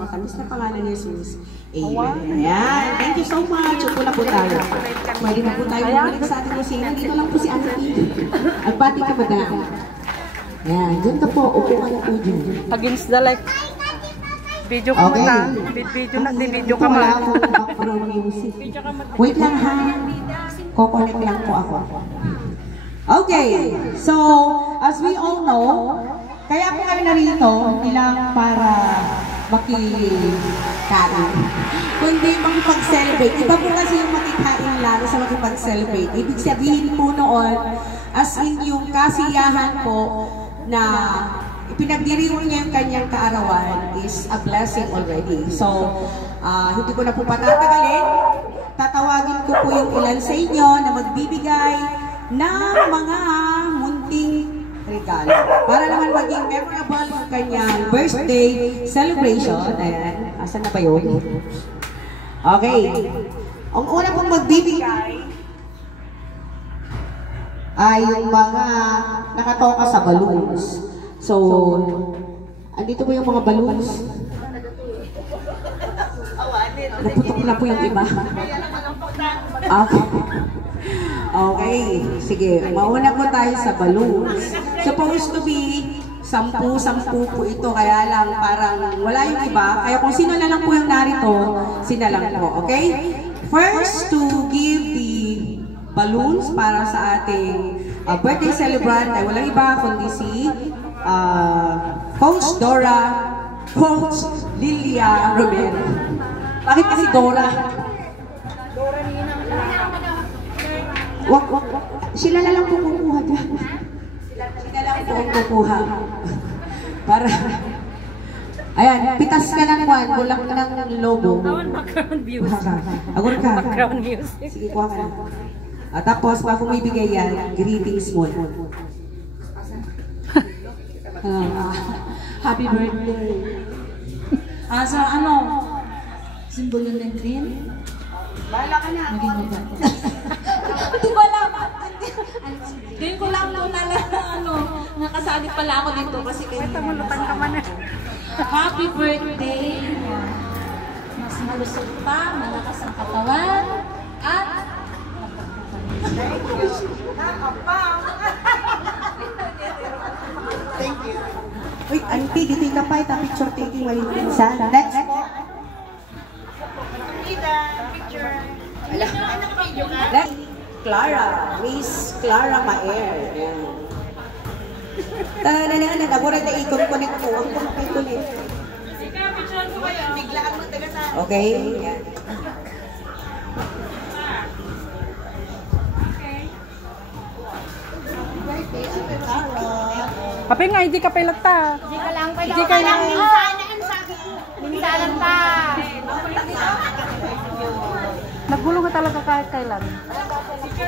Matamis na pangalan ni Jesus. Amen. Ayan. Thank you so much. Upo na po tayo. Pwede na po tayo bumalik sa ating kusina. Dito lang po si Auntie. Agbati ka, madam. Ayan. Diyan ka po. Upo ka na po dyan. Against the light. Video ka muna. Video ka muna. Background music. Wait lang ha. Kukonek lang po ako. Okay. So, as we all know, kaya po kami narito, hindi lang para makikain, kundi makipag-celebrate. Iba po kasi yung makikain lang sa makipag-celebrate. Ibig sabihin po noon, as in yung kasiyahan po na ipinagdiriwang niya yung kanyang kaarawan is a blessing already. So, hindi ko na po patatagalin. Tatawagin ko po yung ilan sa inyo na magbibigay ng mga munting regalo. Para naman maging memorable yung kanyang birthday celebration. Ayan. Asan na ba yun? Okay. Ang una pong magbibigay ay yung mga nakatoka sa balloons. So, andito po yung mga balloons. Naputok na po yung iba. Okay. Okay, sige. Mauna po tayo sa balloons. Supposed to be 10 po ito. Kaya lang parang wala yung iba. Kaya kung sino na lang po yung narito, sino lang po. Okay? First, to give the balloons para sa ating birthday celebrant ay walang iba kundi si Coach Dora, Coach Lilia Romero. Bakit kasi Dora? Wag. Sila na lang po kukuha dyan. Sila lang po kukuha. Para, ayan, pitas ka ng kwan, bulak ng logo. Background music. Agur ka. Background music. Sige, kuha ka na. Tapos, bago may bigay yan, greetings mo. Happy birthday. Sa ano? Simbolo ng green? Bahala ka na. Maging mabata. Hindi ko alam. Ngayon ko lang po ano, nakasali pala ako dito kasi kayo. Happy birthday. Mas malusog pa, malakas ang katawan, at Thank you. Wait, Auntie, dito ka pa. Picture taking may pinsan. Next po. Picture. Next. Clara. Miss Clara Maer. Ayan. Nagabura na i-connect ko. Ang connect. Picture ko kayo. Biglaan mo taga sa... Okay. Ayan. Kape nga, hindi ka pilata. Hindi ka lang pala. Hindi ka lang. Minsanan pa. Naggulo ka talaga kahit kailan.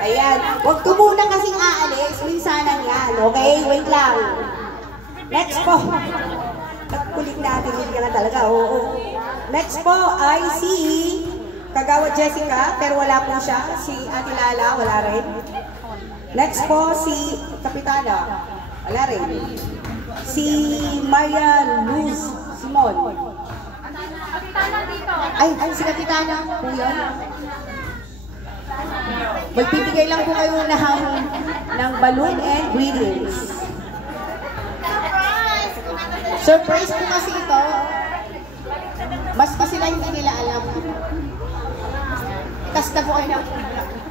Ayan. Huwag ko muna kasing aalis. Minsanan yan. Okay? Wait lang. Next po. Pagkulik natin. Hindi na talaga. Oo. Next po ay si Kagawad Jessica. Pero wala po siya. Si Ate Lala. Wala rin. Next po si Kapitana. Wala rin. Si Maya Luz Simon. Ay, si Kapitana po yun. Magpipigay lang po kayo ng balloon and greetings. Surprise po kasi ito. Mas kasi lang hindi nila alam. Kasta po kayo ng birthday.